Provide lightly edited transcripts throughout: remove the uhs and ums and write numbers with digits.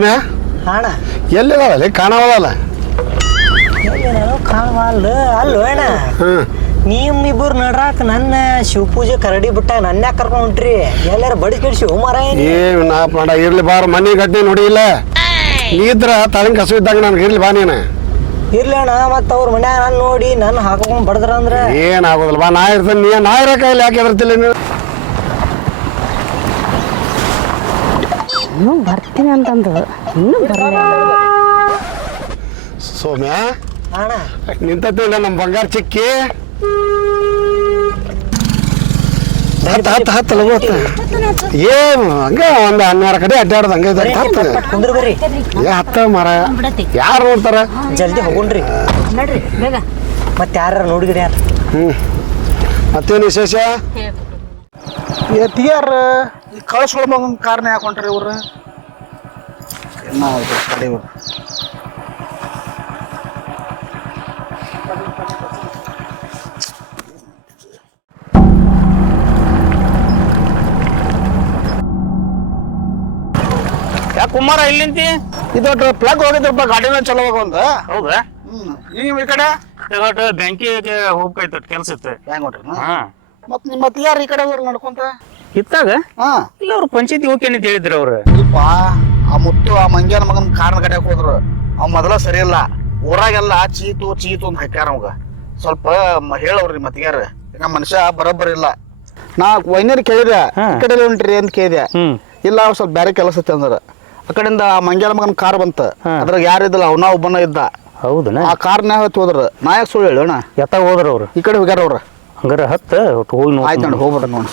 ಸೌಮ್ಯ ಅಣ್ಣ ಎಲ್ಲಿದಾವಲ್ಲಿ ಕಾಣವಲ್ಲ ಕಾಣವಲ್ಲ ಅಲ್ವ ಅಣ್ಣ ನಿಮ್ಮಿಬ್ಬರು ನಡ್ರಾಕ ನನ್ನ ಶಿವಪೂಜೆ ಕರಡಿ ಬಿಟ್ಟ ನನ್ನ ಯಾಕೆ ಕರ್ಕೊಂಡು ಹೊಂಟ್ರಿ ಎಲ್ಲಾರು ಬಡಿಸ್ಬಿಡಿ ಶಿವ ಮರ ನಾ ಮಾಡ ಇರ್ಲಿ ಬಾರ ಮನೆ ಗಡ್ಡೆ ನೋಡಿ ಇಲ್ಲ ನೀ ಇದ್ರ ತಳಂಗ್ ಕಸು ಇದ್ದಾಗ ನನ್ಗೆ ಇರ್ಲಿ ಬಾ ನೀನು ಇರ್ಲಿ ಅಣ್ಣ ಮತ್ತ ಅವ್ರ ಮನ್ಯಾಗ ನಾನು ನೋಡಿ ನನ್ನ ಹಾಕೊಂಡ್ ಬಡದ್ರ ಅಂದ್ರ ಏನಾಗೋದಿಲ್ಲ ಬಾ ನಾ ಇರ್ತೇನೆ ನಾ ಇರೋ ಕೈಲಿ ಯಾಕೆ ಎದರ್ತಿಲ್ಲ ನೀನು ಇನ್ನೂ ಬರ್ತೀನಿ ಅಂತಂದು ಇನ್ನೂ ಬರಲ್ಲ ಸೌಮ್ಯ ಅಣ್ಣ ನಿಂತಿಲ್ಲ ನಮ್ಮ ಬಂಗಾರ ಚಿಕ್ಕಿ ಹತ್ತು ಲಗೋತ್ತ ಏನು ಹಂಗ ಒಂದು 12 ಕಡೆ ಅಡ್ಡಾಡ್ದು ಹಂಗ ಕುಂದ್ರ ಬರ್ರಿ ಹತ್ತ ಮರ ಯಾರು ನೋಡ್ತಾರ ಜಲ್ದಿ ಹೋಗುಣ್ರಿ ನಡ್ರಿ ಬೇಗ ಮತ್ತೆ ಯಾರು ನೋಡಿದ್ರಿ ಯಾರು ಮತ್ತೇನು ವಿಶೇಷ ಎತ್ತಿಯಾರ ಕಳಿಸ್ಕೊಳ ಮಗನ ಕಾರಣ ಯಾಕೆ ಹೊಂಟ್ರಿ ಇವ್ರು ಕಡೆಯವ್ರು ಯಾಕೆ ಕುಮಾರ ಇಲ್ಲಿಂತಿ ಇದೊಟ್ಟು ಪ್ಲಗ್ ಹೋಗಿದ್ರಪ್ಪ ಗಾಡಿನ ಚಲೋ ಹೋಗಂದ ಹೌದಾ ನೀವು ಈ ಕಡೆ ಇವತ್ತು ಬ್ಯಾಂಕಿಗೆ ಹೋಗ್ಬೇಕಾಯ್ತು ಕೆಲಸ ಇತ್ತು ಹೆಂಗ್ ಹೊಂಟ್ರಿ ಹಾ ಮತ್ತೆ ಯಾರು ಈ ಕಡೆ ಹೋಗ್ರಿ ನಡ್ಕೊಂತ ಇತ್ತಾಗ ಹಾ ಇಲ್ಲ ಅವ್ರು ಪಂಚಾಯತಿ ಹೋಗ್ತೇನೆ ಅಂತ ಹೇಳಿದ್ರು ಅವ್ರು ಇಲ್ಪ ಆ ಮುತ್ತು ಆ ಮಂಗ್ಯಾನ ಮಗನ ಕಾರಣ ಕಡೆಗೆ ಹೋದ್ರು ಅವ್ ಮೊದಲ ಸರಿ ಇಲ್ಲ ಊರಾಗೆಲ್ಲ ಚೀತು ಅಂತ ಹಾಕ್ಯಾರ ಅವಾಗ ಸ್ವಲ್ಪ ಹೇಳವ್ರಿ ಮತ್ಗ್ಯಾರ ನಮ್ಮ ಮನುಷ್ಯ ಬರೋಬ್ಬರಿ ಇಲ್ಲ ನಾ ವೈನ್ಯರ್ ಕೇಳಿದೆ ಈ ಕಡೆ ಹೊಂಟ್ರಿ ಅಂತ ಕೇಳಿದೆ ಇಲ್ಲ ಅವ್ ಸ್ವಲ್ಪ ಬೇರೆ ಕೆಲಸ ಐತೆ ಅಂದ್ರ ಆ ಕಡೆಯಿಂದ ಆ ಮಂಗ್ಯಾನ ಮಗನ ಕಾರ್ ಬಂತ ಅದ್ರಾಗ ಯಾರಿದ್ದಿಲ್ಲ ಅವನ ಒಬ್ಬನ ಇದ್ದ ಹೌದನ ಆ ಕಾರ್ನ್ಯಾಗ ಹೋದ್ರ ನಾ ಯಾಕೆ ಸುಳ್ಳು ಹೇಳೋಣ ಎತ್ತಾಗ ಹೋದ್ರ ಅವ್ರು ಈ ಕಡೆ ಹೋಗ್ಯಾರ ಅವ್ರ ಹಂಗಾರ ಒಟ್ಟು ಹೋಗಿ ಆಯ್ತು ನೋಡಿ ಹೋಗ್ಬಿಡ ನೋಡಿ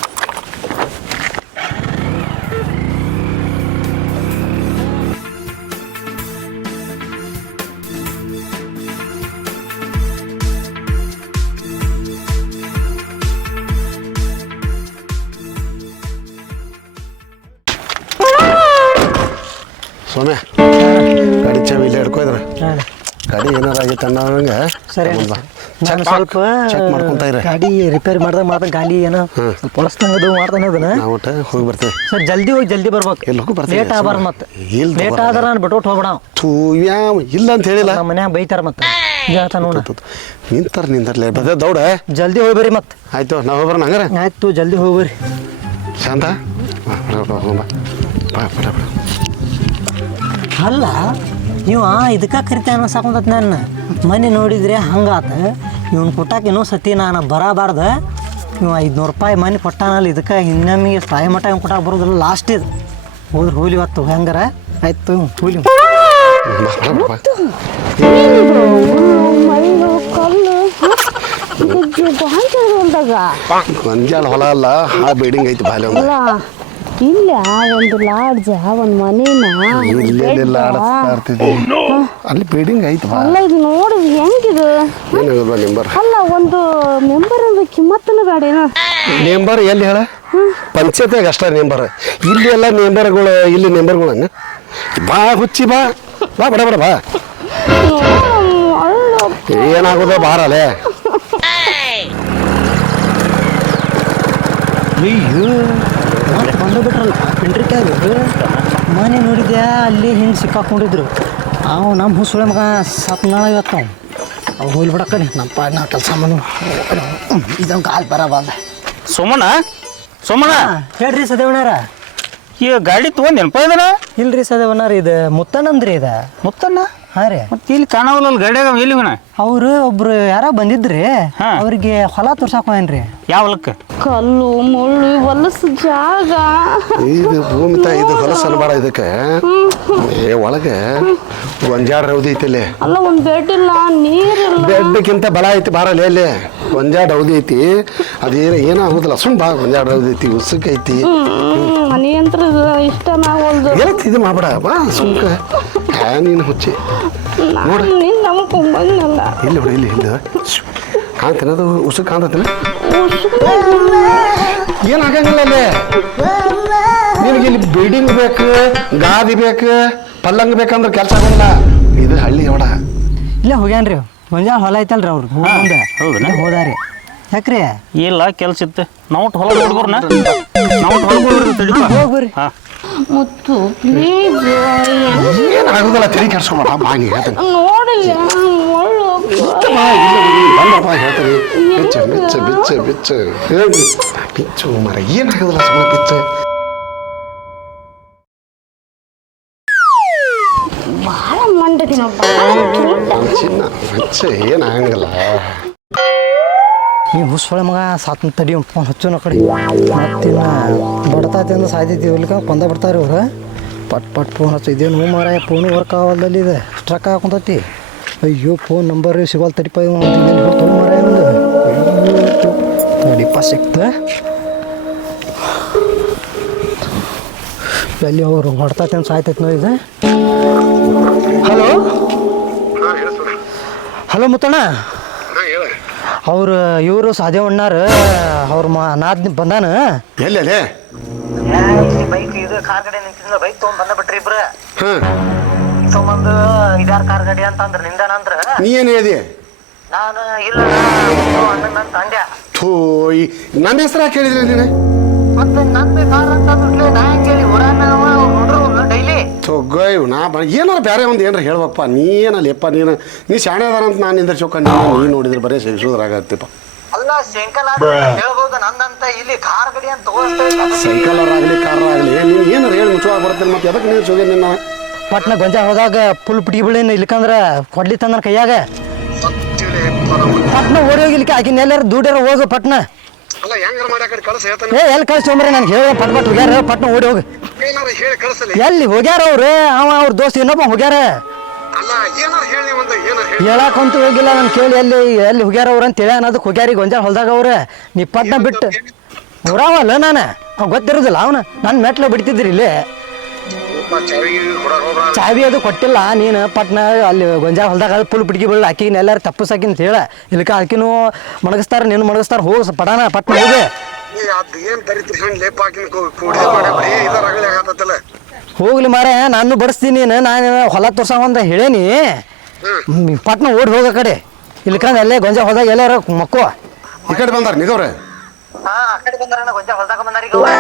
ಸೌಮ್ಯ ಗಾಡಿ ಚಾವಿ ಇಲ್ಲ ಹಿಡ್ಕೋದ್ರ ಗಾಡಿ ಏನಾರ ಆಗೈತೆ ಅನ್ನೋಂಗ ಸರಿ ನಾನು ಸ್ವಲ್ಪ ಚೆಕ್ ಮಾಡ್ಕೊಂತ ಇರ ಗಾಡಿ ರಿಪೇರಿ ಮಾಡ್ದ ಗಾಡಿ ಏನೋ ಸ್ವಲ್ಪ ಹೊಲಸ್ದಂಗದು ಮಾಡ್ತಾನೆ ಅದನ್ನ ನಾವು ಒಟ್ಟು ಹೋಗಿ ಬರ್ತೀವಿ ಸರ್ ಜಲ್ದಿ ಹೋಗಿ ಜಲ್ದಿ ಬರ್ಬೇಕು ಎಲ್ಲಕ್ಕೂ ಬರ್ತೀವಿ ಲೇಟ್ ಆಗ್ಬಾರ್ದು ಮತ್ತೆ ಇಲ್ಲ ಲೇಟ್ ಆದ್ರ ನಾನು ಬಿಟ್ಬಿಟ್ಟು ಹೋಗ್ಬೇಡ ಥೂ ಯಾವ ಇಲ್ಲ ಅಂತ ಹೇಳಿಲ್ಲ ನಮ್ಮ ಮನ್ಯಾಗ ಬೈತಾರ ಮತ್ತೆ ಹೇಳ್ತಾ ನೋಡ ನಿಂತರ್ಲೆ ಬದ ದೌಡ ಜಲ್ದಿ ಹೋಗಿ ಬರ್ರಿ ಮತ್ತೆ ಆಯ್ತು ನಾವು ಹೋಗ್ಬರೋಣ ಹಂಗಾರ ಆಯ್ತು ಜಲ್ದಿ ಹೋಗಿ ಬರ್ರಿ ಶಾಂತ ಅಲ್ಲ ಇವ ಇದಕ್ಕೆ ಕರಿತಾನ ಸಾಕೊಂಡತ್ ನನ್ನ ಮನೆ ನೋಡಿದ್ರೆ ಹಂಗಾತ ಇವನ್ ಕೊಟ್ಟಾಕ ಇನ್ನೂ ಸತಿ ನಾನು ಬರಬಾರ್ದ ಇವ 500 ರೂಪಾಯಿ ಮನೆ ಕೊಟ್ಟಾನಲ್ಲ ಇದಕ್ಕೆ ಇನ್ನೊಮ್ಮೆ ತಾಯಿ ಮಠ ಇವ್ ಕೊಟ್ಟಾಕ ಬರೋದಿಲ್ಲ ಲಾಸ್ಟ್ ಇದು ಹೋದ್ರೆ ಹೋಲಿ ಇವತ್ತು ಹೆಂಗಾರ ಆಯ್ತು ಹೋಲಿ ಮೈಲು ಕಲ್ಲು ಹೊಲ್ದಾಗ ಗೊಂಜಾಳ ಹೊಲ ಅಲ್ಲ ಆ ಬಿಲ್ಡಿಂಗ್ ಐತಿ ಬಾಲೆ ಒಂದು ಅಲ್ಲ ಇಲ್ಲ ಒಂದು ಲಾಡ್ಜ ಒಂದು ಮನೇನ ಇಲ್ಲೆಲ್ಲ ಅಲ್ಲಿ ಬಿಲ್ಡಿಂಗ್ ಐತಿ ಬಾ ಅಲ್ಲ ಇದು ನೋಡಿದ್ ಹೆಂಗಿದು ಏನಾಗಲ್ವಾ ನಿಂಬರ್ ಅಲ್ಲ ಒಂದು ಮೆಂಬರ್ ಅಂದ್ರೆ ಕಿಮ್ಮತ್ತನ ಬೇಡೇನ ನೇಂಬರ್ ಎಲ್ಲಿ ಹೇಳ ಪಂಚಾಯತ್ಯಾಗ ಅಷ್ಟ ನೇಂಬರ್ ಇಲ್ಲಿ ಎಲ್ಲ ನೇಂಬರ್ಗಳು ಇಲ್ಲಿ ನೇಂಬರ್ಗಳನ್ನ ಬಾ ಹುಚ್ಚಿ ಬಾ ಬಾ ಬಡ ಬಡ ಬಾ ಏನಾಗೋದು ಬಾರಲೆ ಅಯ್ಯೋ ಬಂದು ಬಿಟ್ರಲ್ಲ ಎಂಟ್ರಿಕ್ಯಾಗ ಮನೆ ನೋಡಿದ್ಯಾ ಅಲ್ಲಿ ಹಿಂಗೆ ಸಿಕ್ಕಾಕೊಂಡಿದ್ರು ಅವು ನಮ್ಮ ಹುಸುಳೆ ಮಗ ಸತ್ನಾಳ ಇವತ್ತು ಅವು ಹೋಗ್ಲಿ ಬಿಡಕ್ಕಡಿ ನಮ್ಮ ಪಾಡ್ ನಾವು ಕೆಲಸ ಮಾಡು ಇದೊಂದು ಕಾಲು ಬರ ಬಂದ ಸೋಮಣ್ಣ ಹೇಳ್ರಿ ಸದೇವಣ್ಣಾರ ಈ ಗಾಡಿ ತೊಗೊಂಡೇನಪ್ಪ ಇದನ್ನ ಇಲ್ರಿ ಸದೇವಣ್ಣಾರ ಇದು ಮುತ್ತನಂದ್ರಿ ಇದು ಮುತ್ತಣ್ಣ ಹಾಂ ರೀ ಮತ್ತೆ ಇಲ್ಲಿ ಕಾಣವಲ್ಲ ಗಾಡಿಯಾಗ ಎಲ್ಲಿವಣ ಅವರು ಒಬ್ರು ಯಾರೋ ಬಂದಿದ್ರಿ ಅವ್ರಿಗೆ ಹೊಲ ತೋರ್ಸಾಕ ಹೋಯನ್ರಿ ಯಾವ ಹೊಲಕ್ಕೆ ಕಲ್ಲು ಮುಳ್ಳು ಹೊಲಸು ಜಾಗ ಇದು ಭೂಮಿ ತಾ ಇದು ಹೊಲಸ ಅನ್ಬಾರ ಇದಕ್ಕೆ ಒಳಗೆ ಗೊಂಜಾಳ ರೌದಿ ಐತಿ ಅಲ್ಲ ಒಂದು ಬೆಡ್ ಇಲ್ಲ ನೀರಿಲ್ಲ ಬೆಡ್ಗಿಂತ ಬಲ ಐತಿ ಬಾರಲ್ಲ ಅಲ್ಲಿ ಗೊಂಜಾಳ ರೌದಿ ಐತಿ ಅದೇನು ಏನಾಗೋದಿಲ್ಲ ಸುಮ್ ಬಾ ಗೊಂಜಾಳ ರೌದಿ ಐತಿ ಉಸುಕ್ ಐತಿ ಮನೆ ಅಂತ ಇಷ್ಟ ನಾವಲ್ದು ಏನಂತ ಇದು ಮಾಡ್ಬೇಡ ಬಾ ಸುಮ್ಕ ನೀನು ಹುಚ್ಚಿ ನೋಡ ನೀನು ನಂಬ್ಕೊಂಬಂದಲ್ಲ ಇಲ್ಲಿ ಬಿಡು ಇಲ್ಲಿ ಇಲ್ಲ ಕಾಣ್ತೇನದು ಉಸುಕ್ ಕಾಣ್ತೇನೆ ಏನಾಗಂಗಿಲ್ಲ ಅಲ್ಲಿ ನಿನಗೆ ಇಲ್ಲಿ ಬಿಲ್ಡಿಂಗ್ ಬೇಕು ಗಾದಿ ಬೇಕು ಪಲ್ಲಂಗ್ ಬೇಕಂದ್ರೆ ಕೆಲಸ ಆಗೋದಿಲ್ಲ ಇದು ಹಳ್ಳಿ ಹೊಡ ಇಲ್ಲೇ ಹೋಗ್ಯಾನ್ರಿ ಗೊಂಜಾಳ ಹೊಲ ಐತಲ್ರಿ ಅವ್ರು ಮುಂದೆ ಹೌದಾ ಹೋದಾರಿ ಯಾಕ್ರಿ ಇಲ್ಲ ಕೆಲ್ಸ ಇತ್ತು ನಾವು ಹೊಲ ಹುಡುಗರ್ನ ನಾವು ಹೊಲ ತಡಿಪ ಹೋಗ್ಬರ್ರಿ ಹಾಂ ಮುತ್ತು ಪ್ಲೀಸ್ ಏನಾಗೋದಿಲ್ಲ ತಲೆ ಕೆಡ್ಸ್ಕೊಬೇಡ ಬಾ ನೀ ಹೇಳ್ತೇನೆ ನೋಡಿಲ್ಲ ಒಳ್ಳು ಬಂದಪ್ಪ ಹೇಳ್ತೀನಿ ಬಿಚ್ಚ ಬಿಚ್ಚ ಬಿಚ್ಚ ಬಿಚ್ಚ ಹೇಳಿ ಬಿಚ್ಚು ಮರ ಏನಾಗೋದಿಲ್ಲ ಸುಮ್ಮನೆ ಬಿಚ್ಚ ಭಾಳ ಮಂಡದಿನ ಭಾಳ ಚಿನ್ನ ಬಿಚ್ಚ ಏನಾಗಂಗಿಲ್ಲ ಈ ಹುಸ್ಸೊಳೆ ಮಗ ಸಾತ್ನ ತಡಿ ಫೋನ್ ಹಚ್ಚೋನ ಕಡೆ ಮತ್ತಿನ್ನ ಬಡ್ತೈತಿ ಅಂದ್ರೆ ಸಾಯ್ತೈತಿ ಇಲ್ಲಿಕ ಕೊಂದ ಬಿಡ್ತಾರೆ ಇವ್ರು ಪಟ್ ಪಟ್ ಫೋನ್ ಹಚ್ಚು ಇದೇನು ಮಾರ ಫೋನು ವರ್ಕ್ ಆಗಲ್ದಲ್ಲಿ ಇದೆ ಸ್ಟ್ರಕ್ ಹಾಕೊಂತೈತಿ ಅಯ್ಯೋ ಫೋನ್ ನಂಬರ್ ಸಿಗಲ್ ತಡಿಪ ಮಾರ ಒಂದು ಅಯ್ಯೋ ತಡಿಪ ಸಿಕ್ತ ಎಲ್ಲಿ ಅವರು ಹೊಡ್ತೈತಿ ಅಂತ ಸಾಯ್ತೈತಿ ನೋ ಇದೆ ಹಲೋ ಹಲೋ ಮುತ್ತಣ್ಣ ಅವ್ರು ಇವರು ಸಾದೇವಣ್ಣಾರ ಅವ್ರ ನಾದ್ ಬಂದಾನ ಎಲ್ಲಿ ಅಲ್ಲೇ ಬೈಕ್ ಇದು ಕಾರ್ ಗಾಡಿ ನಿಂತಿದ್ದ ಬೈಕ್ ತೊಗೊಂಡ್ ಬಂದ ಬಿಟ್ರಿ ಇಬ್ರು ಹಾಂ ತೊಗೊಂಬಂದು ಇದಾರ ಕಾರ್ ಗಾಡಿ ಅಂತ ಅಂದ್ರ ನಿಂದಾನ ಅಂದ್ರ ನೀ ಏನು ಹೇಳಿ ನಾನು ಇಲ್ಲ ಅಂತ ಅಂದ್ಯ ಥೂ ನನ್ನ ಹೆಸರು ಯಾಕೆ ಹೇಳಿದ್ರಿ ನೀನು ಮತ್ತೆ ನಂದು ಕಾರ್ ಅಂತ ಅಂದ್ಬಿಟ್ಲೆ ನಾ ಹೆಂಗೆ ಹೇಳಿ ಹೊರಾನ ನೋಡ್ರು ಡೈಲಿ ತೊಗೊಯ್ ನಾ ಏನಾರ ಬೇರೆ ಒಂದು ಏನಾರ ಹೇಳ್ಬೇಕಪ್ಪ ನೀ ಏನಲ್ಲಪ್ಪ ನೀ ಶಾಣೆ ಅದಾರಂತ ನಾನು ನಿಂದ್ರ ಚೌಕ ನೀ ನೋಡಿದ್ರೆ ಬರೀ ಸಿಗಿಸೋದ್ರಾಗತ್ತಪ್ಪ ಅಲ್ಲ ಸೈಕಲ್ ಹೇಳ್ಬೋದು ನಂದಂತ ಇಲ್ಲಿ ಕಾರ್ ಗಾಡಿ ಅಂತ ತಗೋಸ್ತೇವೆ ಸೈಕಲರ್ ಆಗಲಿ ಕಾರ್ ಆಗಲಿ ನೀನು ಏನಾರ ಹೇಳಿ ಮುಚ್ಚುವಾಗ ಬರ್ತೇನೆ ಮತ್ತೆ ಎದಕ್ಕೆ ನೀನು ಸೋದೆ ನಿನ್ನ ಪಟ್ನ ಗೊಂಜಾಳ ಹೋದಾಗ ಫುಲ್ ಪಿಟಿ ಬಿಳಿನ ಇಲ್ಕಂದ್ರ ಕೊಡ್ಲಿ ತಂದ್ರ ಕೈಯಾಗ ಪಟ್ನ ಓಡಿ ಹೋಗಿ ಇಲ್ಲಿಕ ಆಕಿನ ಎಲ್ಲಾರು ದುಡ್ಯಾರ ಹೋಗು ಪಟ್ನ ಅಲ್ಲ ಹೆಂಗಾರ ಮಾಡಿ ಆ ಕಡೆ ಕಳಿಸ ಹೇಳ್ತಾನೆ ಎಲ್ಲಿ ಕಳ್ಸೋಮ್ರಿ ನಾನು ಹೇಳ ಪಟ್ ಪಟ್ ಹೋಗ್ಯಾರ ಪಟ್ನ ಓಡಿ ಹೋಗಿ ಏನಾರ ಹೇಳಿ ಕಳಿಸಲಿ ಎಲ್ಲಿ ಹೋಗ್ಯಾರ ಅವ್ರು ಅವ್ರ ದೋಸ್ತ ಇನ್ನೊಬ್ಬ ಹೋಗ್ಯಾರ ಅಲ್ಲ ಏನಾರ ಹೇಳಿ ಒಂದು ಏನಾರ ಹೇಳಿ ಹೇಳಕ್ಕಂತೂ ಹೋಗಿಲ್ಲ ನಾನು ಕೇಳಿ ಎಲ್ಲಿ ಹೋಗ್ಯಾರ ಅವ್ರು ಅಂತ ಹೇಳಿ ಅನ್ನೋದಕ್ಕೆ ಹೋಗ್ಯಾರಿ ಗೊಂಜಾಳ ಹೊಲ್ದಾಗ ಅವ್ರು ನೀ ಪಟ್ನ ಬಿಟ್ಟು ಊರಾವಲ್ಲ ನಾನು ಅವ್ ಗೊತ್ತಿರೋದಿಲ್ಲ ಅವನು ನನ್ನ ಮೆಟ್ಲು ಬಿಡ್ತಿದ್ರಿ ಇಲ್ಲಿ ಚಾವಿ ಅದು ಕೊಟ್ಟಿಲ್ಲ ನೀನು ಪಟ್ನ ಅಲ್ಲಿ ಗೊಂಜಾಳ ಹೊಲ್ದಾಗ ಅದು ಫುಲ್ ಪಿಟ್ಕಿ ಬೀಳ ಆಕಿನ ಎಲ್ಲಾರು ತಪ್ಪಸಾಕಿ ಅಂತ ಹೇಳ ಇಲ್ಲಕ ಆಕಿನೂ ಮಣಗಿಸ್ತಾರ ನೀನು ಮಣಗಿಸ್ತಾರ ಹೋಗಿ ಪಡಾನ ಪಟ್ನ ಹೋಗಿ ಏನ್ ತರಿತ್ರಿ ಹಣ್ಣು ಲೇಪ ಹಾಕಿನ ಕೂಡಿ ಇದ ರಗಳೆ ಆಗತ್ತಲ್ಲ ಹೋಗ್ಲಿ ಮಾರ ನಾನು ಬಡಿಸ್ತೀನಿ ನಾನು ಹೊಲ ತೋರ್ಸ ಒಂದ ಹೇಳೇನಿ ಪಟ್ನ ಓಡಿ ಹೋಗ ಕಡೆ ಇಲ್ಕಂದ್ರೆ ಅಲ್ಲೇ ಗೊಂಜಾಳ ಹೊಲ್ದಾಗ ಎಲ್ಲಾರ ಮಕ್ಕೋ ಈ ಕಡೆ ಬಂದಾರ ನಿಗವ್ರೆ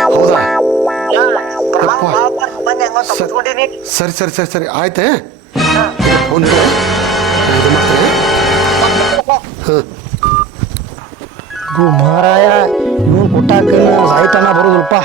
ಹೌದಾ ಸರಿ ಸರಿ ಸರಿ ಸರಿ ಆಯ್ತೆ ಮಾರಾಯ ಇವನ್ ಕುಟ್ಟಾಕ ಸಾಯ್ತಾನ ಬರೋದಿಲ್ಪ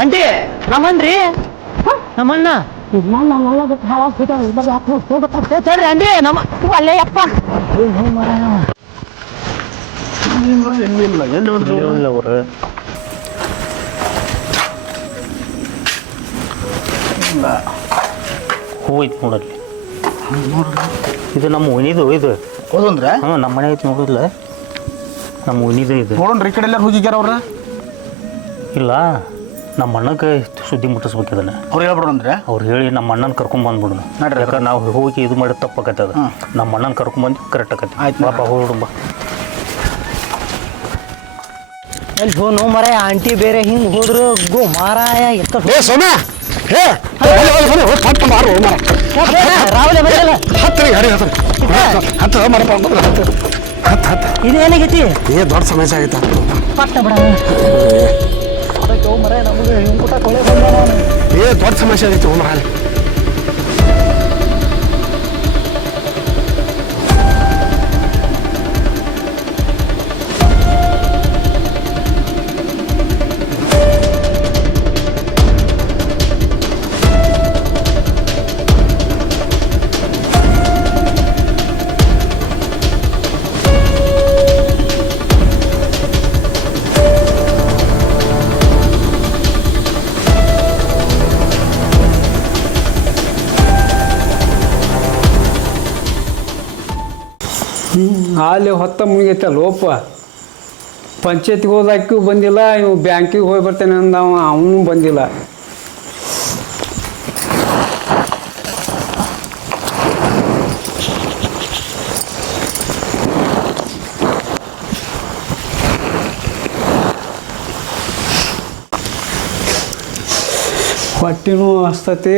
ಅಂಟಿ ನಮ್ಮನ್ರಿ ನಮ್ಮಣ್ಣ ಅಂಡಿ ನಮ್ಮ ಅಲ್ಲೇ ಅಪ್ಪ ಹೂವೈತಿ ನೋಡಲ್ಲಿ ಇದು ನಮ್ಮ ಒಣಿದು ಇದು ಹೌದಂದ್ರೆ ಹಾಂ ನಮ್ಮ ಮನೆ ಐತಿ ನೋಡಿಲ್ಲ ನಮ್ಮ ಒಣಿದು ಇದು ನೋಡೋಣ್ರಿ ಈ ಕಡೆ ಎಲ್ಲ ಹೋಗಿಗ್ಯಾರ ಅವ್ರ ಇಲ್ಲ ನಮ್ಮ ಅಣ್ಣಗೆ ಸುದ್ದಿ ಮುಟ್ಟಿಸ್ಬೇಕು ಅದನ್ನ ಅವ್ರು ಹೇಳ್ಬಿಡ್ರಂದ್ರೆ ಅವ್ರು ಹೇಳಿ ನಮ್ಮ ಅಣ್ಣನ ಕರ್ಕೊಂಬಂದ್ಬಿಡು ನಡ್ರಿ. ಯಾಕಂದ್ರೆ ನಾವು ಹೋಗಿ ಇದು ಮಾಡಿ ತಪ್ಪಾಕತ್ತೆ ಅದು ನಮ್ಮ ಅಣ್ಣನ ಕರ್ಕೊಂಬಂದು ಕರೆಕ್ಟ್ ಆಕತಿ ಆಯ್ತು ಪಾಪ ಹೋಗ್ಬಿಡುಂಬ ಎಲ್ಲಿ ಹೋ ನೋ ಮಾರಾಯ ಆಂಟಿ ಬೇರೆ ಹಿಂಗೆ ಹೋದ್ರು ಗೋ ಮಾರಾಯ ಎಕ್ಕ ಏ ಸೋಮ್ಯ ಹೇ ಪಟ್ಟ ಮಾರು ರಾವಲೆ ಬರಲ್ಲ ಹತ್ತಿರ ಯಾರು ಹತ್ತು ಮಾಡಪ್ಪ ಹತ್ತು ಹತ್ತು ಹತ್ತು ಇದೇನಾಗೈತಿ ಏ ದೊಡ್ಡ ಸಮಸ್ಯೆ ಆಗೈತೆ ಪಟ್ಟ ಬಿಡ ಅದಕ್ಕೆ ಮರ ನಮಗೆ ಹಿಂಗೆ ಊಟ ಕೊಳೆ ಬಂದ ಏ ದೊಡ್ಡ ಸಮಸ್ಯೆ ಆಗೈತೆ ಹೋಮ ಹಾಲು ಅಲ್ಲಿ ಹೊತ್ತ ಮುಗಿಯೈತೆ ಲೋಪ ಪಂಚಾಯತಿಗೆ ಹೋದಾಕಿಗೂ ಬಂದಿಲ್ಲ ಇವು ಬ್ಯಾಂಕಿಗೆ ಹೋಗಿ ಬರ್ತೇನೆ ಅಂದ ಅವನು ಬಂದಿಲ್ಲ. ಹೊಟ್ಟಿನೂ ಹಸ್ತತಿ.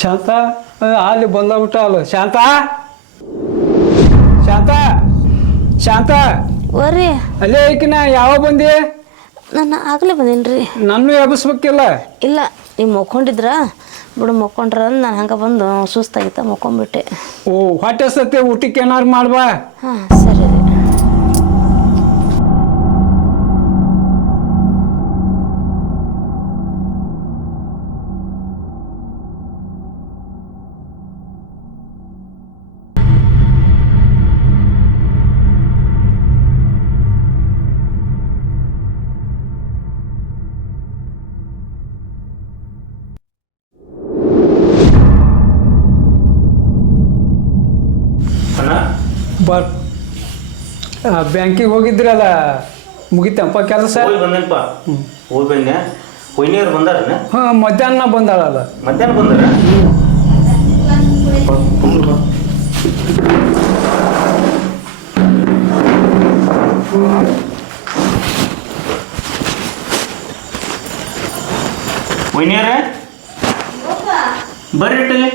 ಶಾಂತ ಅಲ್ಲಿ ಬಂದ್ಬಿಟ್ಟ ಅಲ್ಲ. ಶಾಂತ ಶಾಂತ ಶಾಂತ ವರ್ರಿ ಅಲ್ಲೇ ಐಕಿನ ಯಾವಾಗ ಬಂದಿ? ನಾನು ಆಗಲೇ ಬಂದೇನ್ರಿ. ನನ್ನೂ ಎಬ್ಬಿಸ್ಬೇಕಿಲ್ಲ. ಇಲ್ಲ ನೀವು ಮಕ್ಕೊಂಡಿದ್ರ ಬಿಡು, ಮಕ್ಕೊಂಡ್ರ ನಾನು ಹಂಗೆ ಬಂದು ಸುಸ್ತಾಗಿತ್ತ ಮಕ್ಕೊಂಬಿಟ್ಟೆ. ಓ ಹೊಟ್ಟೆ ಹಸ್ತತಿ, ಊಟಕ್ಕೆ ಏನಾರು ಮಾಡ್ಬಾ. ಹಾಂ ಸರಿ ರೀ. ಬರ್ ಬ್ಯಾಂಕಿಗೆ ಹೋಗಿದ್ರಲ್ಲ, ಮುಗಿತಪ್ಪ ಕೆಲಸ? ಹೋಗಿ ಬಂದೇನಪ್ಪ. ಹೋಗಿ ಬಂದೆ. ಕೊಯ್ನಿಯವ್ರು ಬಂದಾರ? ಹಾಂ, ಮಧ್ಯಾಹ್ನ ಬಂದಾಳಲ್ಲ. ಮಧ್ಯಾಹ್ನ ಬಂದಾರ? ಕೊಯ್ನಿಯವ್ರ ಬರ್ರಿ ಇಟ್ಟಲ್ಲಿ.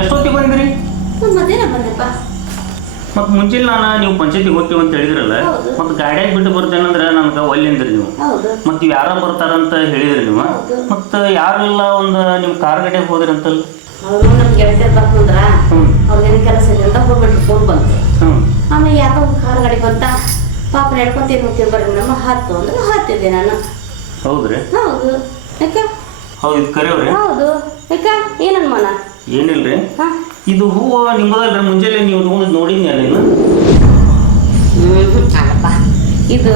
ಎಷ್ಟೊತ್ತಿಗೆ ಬಂದ್ರಿ? ಮತ್ತು ಮುಂಚೆ ನೀವು ಪಂಚಾಯತಿಗೆ ಹೋಗ್ತೀವಿ ಅಂತ ಹೇಳಿದ್ರಲ್ಲ, ಮತ್ತು ಗಾಡಿಯಾಗಿ ಬಿಟ್ಟು ಬರ್ತೇನಂದ್ರೆ ನನಗೆ ಒಲ್ಲೆ ಅಂದ್ರಿ ನೀವು. ಮತ್ತು ಯಾರ ಬರ್ತಾರಂತ ಹೇಳಿದ್ರಿ ನೀವು. ಮತ್ತು ಯಾರಿಲ್ಲ, ಒಂದು ನಿಮ್ಮ ಕಾರ್ ಗಾಡಿಯಾಗ ಹೋದ್ರಿ ಅಂತಲ್ಲ. ಅವರು ನಮ್ಮ ಗೆಳತಿಯರು ಬರ್ತಂದ್ರ ಅವ್ರಿಗೇನು ಕೆಲಸ ಇದೆ ಅಂತ ಹೋಗ್ಬಿಟ್ರು, ಫೋನ್ ಬಂತು. ಆಮೇಲೆ ಯಾಕೋ ಒಂದು ಕಾರ್ ಗಾಡಿ ಬಂತ, ಪಾಪ ನಡ್ಕೊಂತೀನಿ ಹೋಗ್ತೀವಿ ಬರ್ರಿ ನಮ್ಮ ಹತ್ತು ಅಂದ್ರೆ ಹತ್ತಿದ್ದೆ ನಾನು. ಹೌದ್ರಿ? ಹೌದು. ಯಾಕೆ? ಹೌದು, ಇದು ಕರೆಯವ್ರಿ? ಹೌದು. ಯಾಕೆ ಏನನ್ ಮನ? ಏನಿಲ್ರಿ, ಇದು ಹೂವು ನಿಮ್ಮದಲ್ರಿ. ಮುಂಜಾನೆ ನೀವು ತಗೊಂಡು ನೋಡಿದ್ನಿ ನೀನು? ಅಲ್ಲಪ್ಪ, ಇದು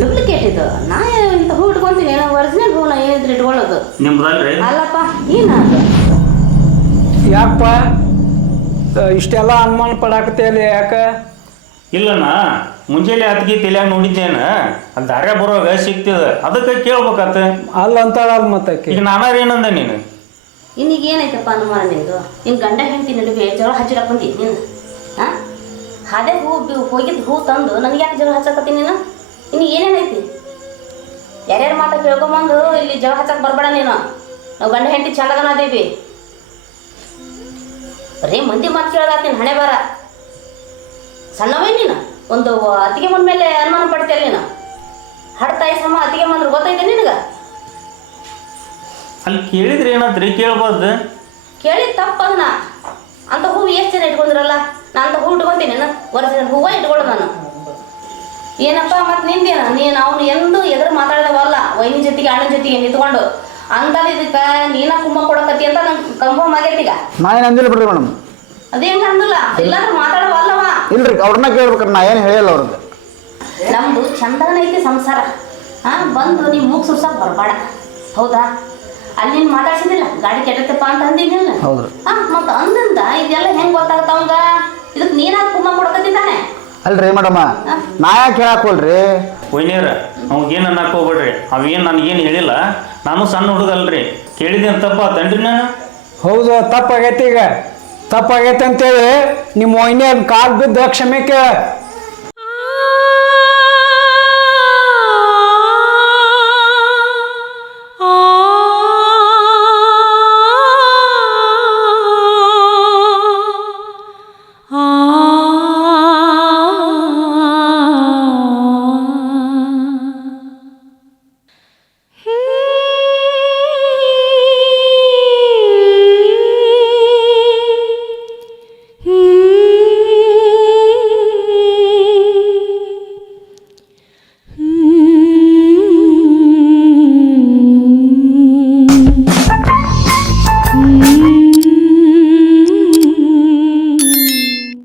ಡೂಪ್ಲಿಕೇಟ್. ಇದು ನಾ ಇಂಥ ಹೂ ಇಟ್ಕೊಂತೀನಿ, ನಾವು ಒರಿಜಿನಲ್ ಹೂನ ಏನಿದ್ರೆ ಇಟ್ಕೊಳ್ಳೋದು. ನಿಮ್ದಲ್ರಿ? ಅಲ್ಲಪ್ಪ, ಏನದು? ಯಾಕಪ್ಪ ಇಷ್ಟೆಲ್ಲ ಅನುಮಾನ ಪಡಾಕತ್ತೇಲಿ? ಯಾಕೆ? ಇಲ್ಲಣ್ಣ, ಮುಂಜಾನೆ ಹತ್ತಿಗೆ ತಲೆಯಾಗ ನೋಡಿದ್ದೇನ, ಅದು ದಾರ್ಯ ಬರುವಾಗ ಸಿಗ್ತದ, ಅದಕ್ಕೆ ಕೇಳ್ಬೇಕಾತ. ಅಲ್ಲ ಅಂತಾಳಲ್ಲ ಮತ್ತಕ್ಕೆ. ಈಗ ನಾನಾರ ಏನಂದ ನೀನು? ಇನ್ನೀಗ ಏನೈತಪ್ಪ ಅನುಮಾನ ನಿಂದು? ನಿನ್ನ ಗಂಡ ಹೆಂಡತಿ ನಡುವೆ ಜಗಳ ಹಚ್ಚಿಡಕ್ಕೆ ಬಂದಿ ನೀನು? ಹಾಂ, ಅದೇ ಹೋಗಿದ್ದು ಹೂ ತಂದು ನನಗೆ ಯಾಕೆ ಜಗಳ ಹಚ್ಚಕತ್ತೀನಿ ನೀನು? ಇನ್ನು ಏನೇನೈತಿ? ಯಾರ್ಯಾರು ಮಾತಾ ಕೇಳ್ಕೊಂಬಂದು ಇಲ್ಲಿ ಜಗಳ ಹಚ್ಚಕ್ಕೆ ಬರಬೇಡ ನೀನು. ನಾವು ಗಂಡ ಹೆಂಡತಿ ಚಂದಗನ ಅದೇವಿ. ಬರೀ ಮಂದಿ ಮಾತು ಕೇಳೋದಾತೀನಿ, ಹಣೆ ಬಾರ. ಸಣ್ಣವೇ ನೀನು, ಒಂದು ಅತ್ತಿಗೆ ಬಂದ ಮೇಲೆ ಅನುಮಾನ ಪಡ್ತೀಯಲ್ಲ ನೀನು. ಹಡ್ತಾಯಿ ಸಮ ಅತ್ತಿಗೆ ಬಂದ್ರೆ ಗೊತ್ತೈತೆ ನಿನಗೆ? ಅಲ್ಲಿ ಕೇಳಿದ್ರೆ ಏನಾದ್ರಿ? ಕೇಳ್ಬಾರ್ದು. ಕೇಳಿದ ತಪ್ಪದನ. ಅಂತ ಹೂವು ಎಷ್ಟು ಜನ ಇಟ್ಕೊಂಡಿರಲ್ಲ, ನಾನು ಅಂತ ಹೂ ಇಟ್ಕೊಂತೀನಿ. ಒರಿಜಿನಲ್ ಹೂವ ಇಟ್ಕೊಳ್ಳೋ ನಾನು. ಏನಪ್ಪ ಮತ್ತೆ ನಿಂದೇನ? ನೀನು ಅವನು ಎಂದು ಎದುರು ಮಾತಾಡಿದವಲ್ಲ, ವೈನಿ ಜೊತೆಗೆ ಅಣ್ಣನ ಜೊತೆಗೆ ನಿಂತ್ಕೊಂಡು ಅಂತಲ್ಲಿ ಇದಕ್ಕೆ ನೀನ ಕುಮ್ಮ ಕೊಡಕತ್ತಿ ಅಂತ ನಂಗೆ ಕನ್ಫರ್ಮ್ ಆಗೈತಿ. ಈಗ ನಾ ಏನು ಅಂದಿಲ್ಲ ಬಿಡ್ರಿ ಮೇಡಮ್. ಅದೇನು ಅಂದಿಲ್ಲ, ಇಲ್ಲಾಂದ್ರೆ ಮಾತಾಡವಲ್ಲವ. ಇಲ್ರಿ, ಅವ್ರನ್ನ ಕೇಳ್ಬೇಕ್ರಿ, ನಾ ಏನು ಹೇಳಿಲ್ಲ ಅವ್ರಿಗೆ. ನಮ್ದು ಚಂದನೈತಿ ಸಂಸಾರ. ಬಂದು ನೀವು ಮೂಗ್ ಸುರ್ಸಕ್ಕೆ ಬರಬೇಡ, ಹೌದಾ? ಅಲ್ಲಿ ನೀನು ಮಾತಾಡ್ಸಿದಿಲ್ಲ, ಗಾಡಿ ಕೆಟ್ಟತ್ತಪ್ಪ ಅಂತ ಅಂದಿದ್ದಿಲ್ಲ? ಹೌದು. ಮತ್ತು ಅಂದಿಂದ ಇದೆಲ್ಲ ಹೆಂಗೆ ಗೊತ್ತಾಗ್ತಾವ ಅವಂಗ? ಇದಕ್ಕೆ ನೀನಾಗ ಕುಮ್ಮ ಕೊಡಕತ್ತಿದ್ದಾನೆ. ಅಲ್ರಿ ಮೇಡಮ, ನಾ ಯಾಕೆ ಹೇಳಾಕೋಲ್ರಿ? ವೈನಿಯರ ಅವಾಗೇನು ಅನ್ನಕ್ಕೆ ಹೋಗ್ಬೇಡ್ರಿ. ಅವೇನು ನನಗೇನು ಹೇಳಿಲ್ಲ. ನಾನು ಸಣ್ಣ ಹುಡುಗ ಅಲ್ರಿ, ಕೇಳಿದೆ ತಪ್ಪ ತನ್ರಿ ನಾನು. ಹೌದು, ತಪ್ಪಾಗೈತಿ. ಈಗ ತಪ್ಪಾಗೈತೆ ಅಂತೇಳಿ ನಿಮ್ಮ ವೈನ್ಯಾಗ ಕಾಲು ಬಿದ್ದು ಕ್ಷಮೆ ಕೇಳ.